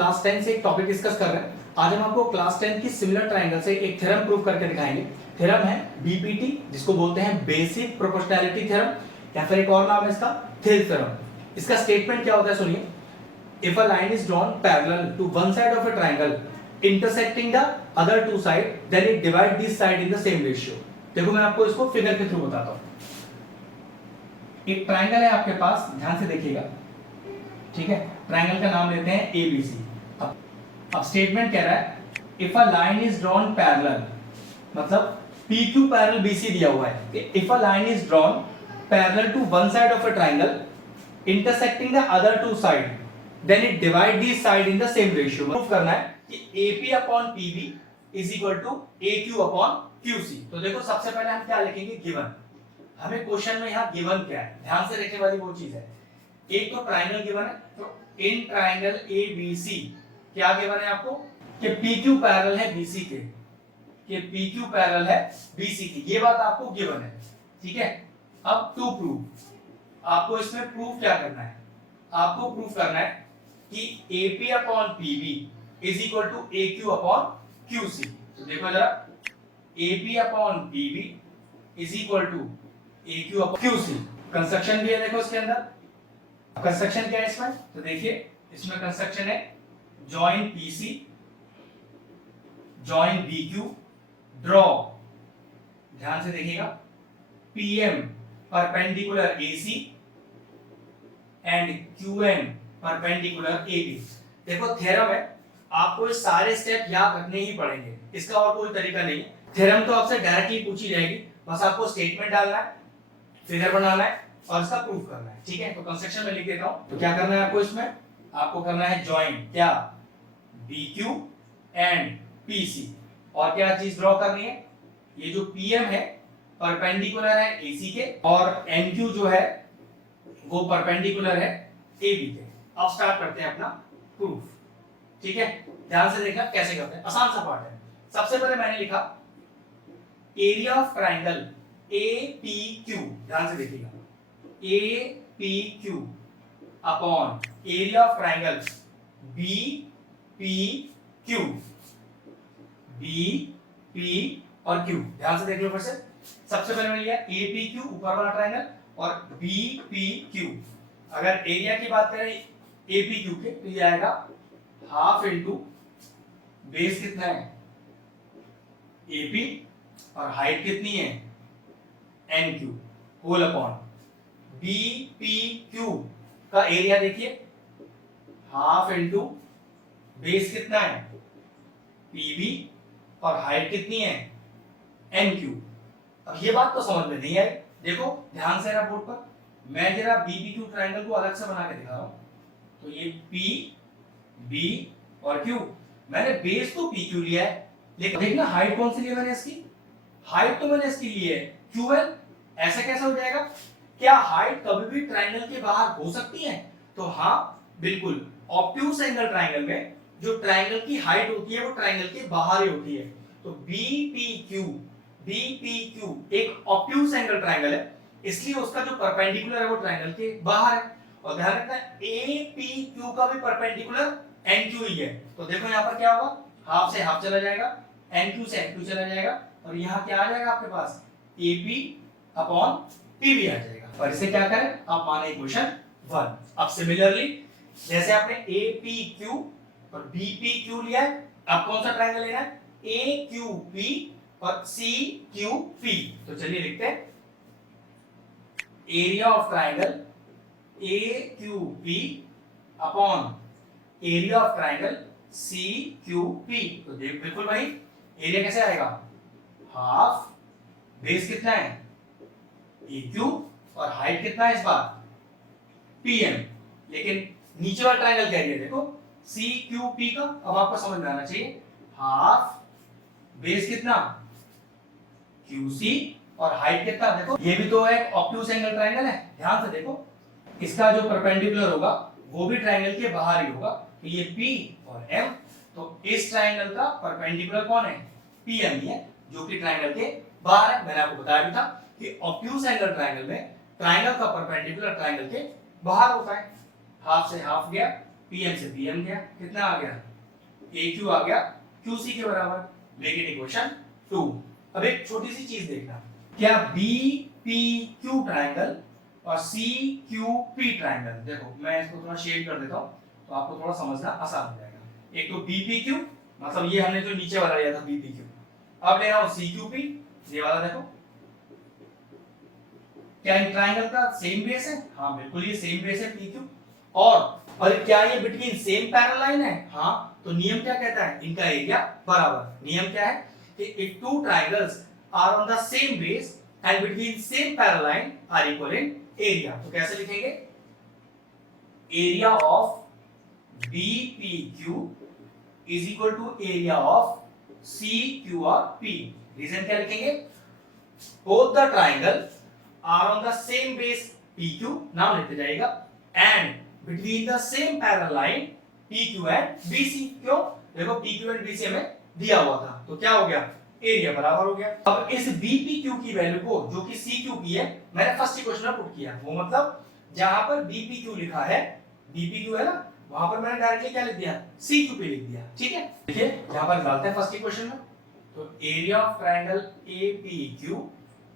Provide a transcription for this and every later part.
Class 10 से एक topic discuss कर रहे हैं। आज हम आपको क्लास 10 की सिमिलर ट्रायंगल से एक थ्योरम प्रूव करके दिखाएंगे। थ्योरम है बीपीटी, जिसको बोलते हैं बेसिक प्रोपोर्शनैलिटी थ्योरम, या फिर एक और नाम है इसका थिल थ्योरम। इसका स्टेटमेंट क्या होता है सुनिए। If a line is drawn parallel to one side of a triangle intersecting the other two side, then it divide this side in the same ratio. देखो मैं आपको इसको फिगर के थ्रू बताता हूं। एक ट्रायंगल है आपके पास, ध्यान से देखिएगा, ठीक है। ट्रायंगल का नाम लेते हैं एबीसी। अब स्टेटमेंट कह रहा है if a line is drawn parallel, मतलब PQ पैरेलल BC दिया हुआ है कि if a line is drawn parallel to one side of a triangle intersecting the other two side, then it divide this side in the same ratio. Proof करना है कि AP upon PB is equal to AQ upon QC। तो देखो सबसे पहले हम क्या लिखेंगे, गिवन। हमें क्वेश्चन में यहाँ गिवन क्या है, ध्यान से रखने वाली वो चीज है। एक तो ट्रायंगल गिवन है, तो इन ट्रायंगल ABC क्या गिवन है आपको कि PQ पैरेलल है BC के, कि PQ पैरेलल है BC की, ये बात आपको गिवन है, ठीक है। अब टू प्रूव आपको इसमें प्रूफ क्या करना है, आपको प्रूफ करना है कि AP upon PB is equal to AQ upon QC। तो देखो जरा, AP upon PB is equal to AQ upon QC। Construction भी है देखो इसके अंदर। कंस्ट्रक्शन क्या है इसमें, तो देखिए इसमें कंस्ट्रक्शन है join PC join BQ, draw, ध्यान से देखिएगा, PM perpendicular AC and QN perpendicular AB। देखो थ्योरम है, आपको ये सारे स्टेप याद रखने ही पड़ेंगे, इसका और कोई तरीका नहीं है। थ्योरम तो आपसे डायरेक्टली पूछी जाएगी, बस आपको स्टेटमेंट डालना है, फिगर बनाना है और इसका प्रूफ करना है, ठीक है। तो कंस्ट्रक्शन में लिख देता हूं। तो क्या करना है आपको इसमें, आपको करना है जॉइन क्या, BQ एंड PC, और क्या चीज ड्रॉ करनी है, ये जो PM है परपेंडिकुलर है AC के, और NQ जो है वो परपेंडिकुलर है AB के। अब स्टार्ट करते हैं अपना प्रूफ, ठीक है। ध्यान से देखना कैसे करते हैं, आसान सा पार्ट है। सबसे पहले मैंने लिखा एरिया ऑफ ट्रायंगल APQ, ध्यान से देखिएगा, APQ upon area of triangle BPQ, BP और Q। ध्यान से देख लो फिर से। सबसे पहले मैंने लिया APQ ऊपर वाला ट्रायंगल और BPQ। अगर एरिया की बात करें APQ के, तो ये आएगा हाफ इंटू बेस कितना है AP और हाइट कितनी है NQ होल अपॉन BPQ का एरिया देखिए, हाफ इंटू बेस कितना है PB और हाइट कितनी है NQ। अब ये बात तो समझ में नहीं आई। देखो ध्यान से बोर्ड पर, मैं जरा BPQ ट्रायंगल को अलग से बना के दिखा रहा हूं। तो ये P B और Q, मैंने बेस तो PQ लिया है, लेकिन देखना हाइट कौन सी ली है मैंने इसकी, हाइट तो मैंने इसकी ली है QL। ऐसा कैसे हो जाएगा, क्या हाइट कभी भी ट्रायंगल के बाहर हो सकती है, तो हाँ बिल्कुल। ऑब्ट्यूज एंगल ट्रायंगल में जो ट्रायंगल की हाइट होती है वो ट्रायंगल के बाहर ही होती है। तो BPQ एक ऑब्ट्यूज एंगल ट्रायंगल है, इसलिए उसका जो परपेंडिकुलर है वो ट्रायंगल के बाहर है। और ध्यान रखना APQ का भी परपेंडिकुलर NQ ही है। तो देखो यहाँ पर क्या होगा, हाफ से हाफ चला जाएगा, NQ से NQ चला जाएगा, और यहाँ क्या आ जाएगा आपके पास, AP अपॉन PB आ जाएगा। और इसे क्या करें, आप माने इक्वेशन 1। अब सिमिलरली जैसे आपने APQ और BPQ लिया है, अब कौन सा ट्रायंगल लेना है, AQP और CQP। तो चलिए लिखते हैं area of triangle AQP upon area of triangle CQP। तो देख बिल्कुल भाई, एरिया कैसे आएगा, हाफ, बेस कितना है AQ और हाइट कितना है इस बार PM, लेकिन नीचे वाला ट्रायंगल क्या है देखो CQP का। अब आपको समझ में आना चाहिए, हाफ, बेस कितना QC और हाइट कितना, देखो ये भी तो एक ऑब्ट्यूज एंगल ट्रायंगल है। ध्यान से देखो, इसका जो परपेंडिकुलर होगा वो भी ट्रायंगल के बाहर ही होगा, तो ये P और M। तो इस ट्रायंगल का परपेंडिकुलर कौन है, PM ही है, जो कि ट्रायंगल के बाहर है। मैंने आपको बताया भी था कि ऑब्ट्यूज एंगल ट्रायंगल में ट्रायंगल का परपेंडिकुलर ट्रायंगल के बाहर होता है। हाफ से हाफ गया, PM से PM गया, कितना आ गया, AQ आ गया QC के बराबर, लेकिन इक्वेशन 2। अब एक छोटी सी चीज देखना, क्या BPQ ट्रायंगल और CQP ट्रायंगल, देखो मैं इसको थोड़ा शेड कर देता हूँ तो आपको थोड़ा समझना आसान हो जाएगा। एक तो BPQ, मतलब ये हमने जो नीचे वाला लिया था BPQ, अब ले रहा हूँ CQP, ये वाला देखो, क्या इन ट्रायंगल का सेम बेस है? हाँ बिल्कुल, ये सेम बेस है PQ। और क्या ये बिटवीन सेम पैरेलल लाइन है? हाँ, तो नियम क्या कहता है, इनका एरिया बराबर। नियम क्या है कि if two triangles are on the same base and between same parallel line are equal in area, तो कैसे लिखेंगे, area of BPQ is equal to area of CQRP। Reason क्या लिखेंगे, both the triangle are on the same base PQ, नाम लेते जाएगा, and between the same parallel line PQ and BC। क्यों, देखो PQ एंड BC हमें दिया हुआ था, तो क्या हो गया, एरिया बराबर हो गया। अब इस BPQ की वैल्यू को, जो कि CQ की है, मैंने फर्स्ट इक्वेशन में पुट किया, वो मतलब जहां पर BPQ लिखा है, BPQ है ना, वहां पर मैंने डायरेक्टली क्या लिख दिया, CQP लिख दिया। ठीक है, देखिए यहां पर डालते हैं फर्स्ट इक्वेशन में, तो area of triangle APQ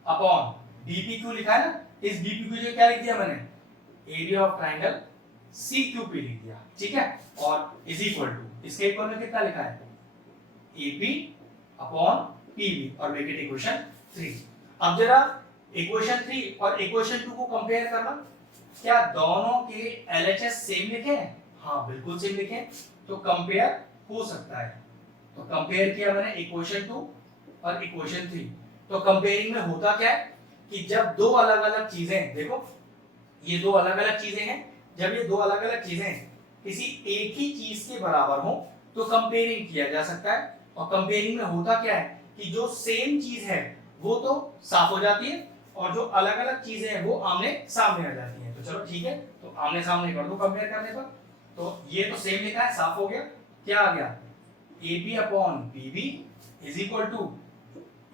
upon BPQ लिखा है ना, इस BPQ को क्या लिख दिया मैंने, एरिया ऑफ ट्रायंगल CQP लिख दिया। ठीक है, और इज इक्वल टू, इसके इक्वल में कितना लिखा है, AP अपॉन PB, और मेक इट इक्वेशन 3। अब जरा इक्वेशन 3 और इक्वेशन 2 को कंपेयर करना, क्या दोनों के LHS सेम लिखे हैं? हाँ बिल्कुल सेम लिखे हैं, तो कंपेयर हो सकता है। तो कंपेयर किया मैंने इक्वेशन 2 और इक्वेशन 3, तो कंपेयरिंग में होता क्या है कि जब दो अलग अलग चीजें, देखो ये दो अलग अलग चीजें हैं, जब ये दो अलग अलग चीजें किसी एक ही चीज के बराबर हो तो कंपेयरिंग किया जा सकता है। और कंपेयरिंग में होता क्या है कि जो सेम चीज है वो तो साफ हो जाती है, और जो अलग अलग चीजें हैं वो आमने सामने आ जाती हैं। तो चलो ठीक है, तो आमने सामने कर दो कंपेयर करने पर, तो ये तो सेम लिखा है, साफ हो गया, क्या आ गया, AP upon PB is equal to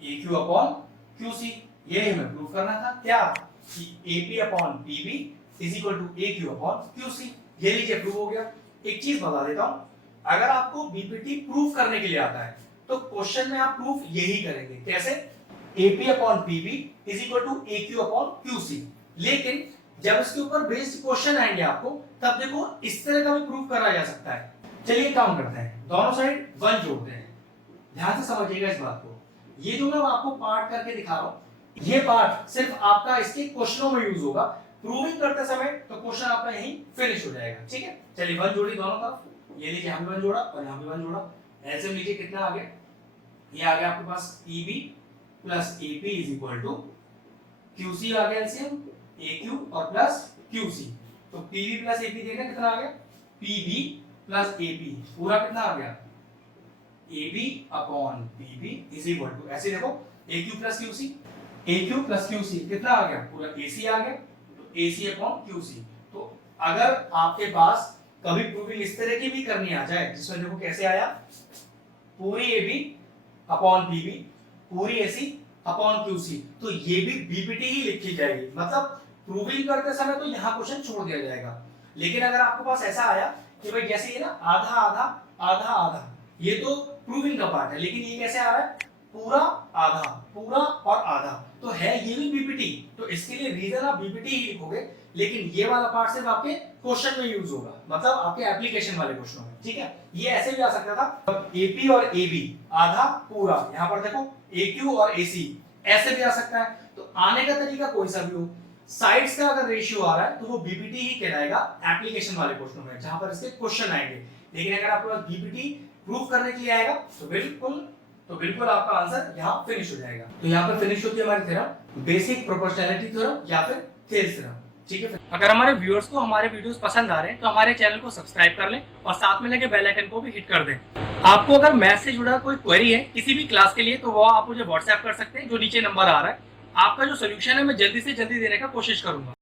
AQ upon QC। ये हमें प्रूव करना था, क्या कि AP upon PB is equal to AQ upon QC। ये लीजिए प्रूव हो गया। एक चीज बता देता हूं, अगर आपको BPT प्रूफ करने के लिए आता है तो क्वेश्चन में आप प्रूफ यही करेंगे, कैसे, AP upon PB is equal to AQ upon QC। लेकिन जब इसके ऊपर बेस्ड क्वेश्चन आएंगे आपको, तब देखो इस तरह का भी प्रूफ करा जा सकता है। चलिए काम करते हैं, दोनों साइड 1 जोड़ते हैं। ध्यान से समझिएगा इस बात को, ये जो मैं आपको पार्ट करके दिखा रहा हूं, ये पार्ट सिर्फ आपका इसके क्वेश्चनों में यूज होगा, प्रूविंग करते समय तो क्वेश्चन आपका यहीं फिनिश हो जाएगा। ठीक है, चलिए 1 जोड़ी दोनों तरफ, ये लीजिए यहाँ भी 1 जोड़ा और यहाँ भी 1 जोड़ा, ऐसे लीजिए कितना आ गया, ये आ गया आपके पास PB plus AP is equal to QC आ गया एलसीएम, AQ और प्लस QC, तो PB प्लस AP देखना कितना आ गया, PB प्लस AP पूरा कितना आ गया, AB upon PB is equal to, ऐसे देखो AQ plus QC, AQ plus QC कितना आ गया, पूरा AC आ गया, तो AC अपॉन QC। तो अगर आपके पास कभी प्रूविंग इस तरह की भी करनी आ जाए, जिसमें देखो कैसे आया, पूरी AB अपॉन PB पूरी AC अपॉन QC, तो ये भी BPT ही लिखी जाएगी, मतलब प्रूविंग करते समय तो यहाँ क्वेश्चन छोड़ दिया जाएगा। लेकिन अगर आपके पास ऐसा आया कि भाई जैसे ये ना आधा आधा आधा आधा, ये तो प्रूविंग का पार्ट है, लेकिन ये कैसे आ रहा है, पूरा आधा, पूरा और आधा, तो है ये भी BPT, तो इसके लिए रीजन आप BPT ही लिखोगे, लेकिन ये वाला पार्ट सिर्फ आपके क्वेश्चन में यूज होगा, मतलब आपके एप्लीकेशन वाले क्वेश्चनों में। ठीक है, ये ऐसे भी आ सकता था, AP और AB आधा पूरा, यहाँ पर देखो AQ और AC ऐसे भी आ सकता है। तो आने का तरीका कोई सा भी हो, साइड्स का अगर रेशियो आ रहा है तो वो BPT ही कहलाएगा एप्लीकेशन वाले क्वेश्चनों में, जहां पर इसके क्वेश्चन आएंगे। लेकिन अगर आपके पास BPT प्रूव करने के लिए आएगा तो बिल्कुल आपका आंसर यहाँ फिनिश हो जाएगा। तो यहाँ पर फिनिश होती है हमारी थ्योरम, बेसिक प्रोपोर्शनैलिटी थ्योरम या फिर थेल्स थ्योरम। ठीक है, अगर हमारे व्यूअर्स को हमारे वीडियोस पसंद आ रहे हैं तो हमारे चैनल को सब्सक्राइब कर लें और साथ में लगे बेल आइकन को भी हिट कर दें। आपको अगर मैथ से जुड़ा कोई क्वेरी है किसी भी क्लास के लिए, तो वो आप मुझे व्हाट्सएप कर सकते हैं, जो नीचे नंबर आ रहा है। आपका जो सोल्यूशन है मैं जल्दी से जल्दी देने का कोशिश करूंगा।